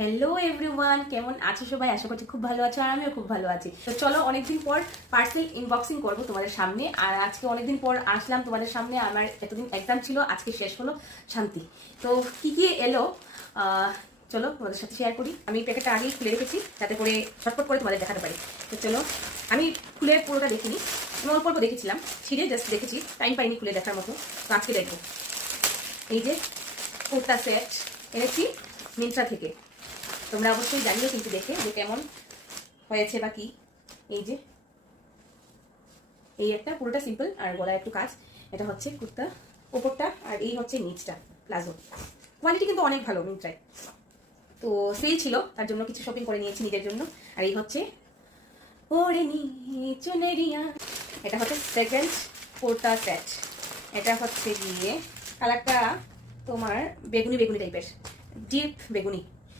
Hello everyone, কেমন আছো সবাই? আশা করছি খুব ভালো আছো, আর আমিও খুব ভালো আছি। তো চলো, অনেকদিন পর পার্সেল ইনবক্সিং করবো তোমাদের সামনে। আর আজকে অনেকদিন পর আসলাম তোমাদের সামনে। আমার এতদিন এক্সাম ছিল, আজকে শেষ হলো, শান্তি। তো কি কি এলো চলো তোমাদের সাথে শেয়ার করি। আমি প্যাকেটটা আগেই খুলে রেখেছি যাতে করে ঝটপট করে তোমাদের দেখাতে পারি। তো চলো, আমি খুলে পুরোটা দেখিনি, আমি অল্প অল্প দেখেছিলাম, ছিঁড়ে জাস্ট দেখেছি, টাইম পাইনি খুলে দেখার মতো। তো আজকে দেখবো। এই যে কুর্তা সেট এনেছি মিন্ত্রা থেকে। তোমরা অবশ্যই জানিও কিন্তু দেখে যে কেমন হয়েছে বা কি। এই যে এই একটা পুরোটা সিম্পল, আর গলায় একটু কাজ। এটা হচ্ছে কুর্তা ওপরটা, আর এই হচ্ছে নিচটা প্লাজো। কোয়ালিটি কিন্তু অনেক ভালো মিন্ত্রায়। তো সেল ছিল, তার জন্য কিছু শপিং করে নিয়েছি নিজের জন্য। আর এই হচ্ছে ওরে নি চুনেরিয়া, এটা হচ্ছে সেকেন্ড কুর্তা সেট। এটা হচ্ছে গিয়ে কালারটা তোমার বেগুনি বেগুনি টাইপের, ডিপ বেগুনি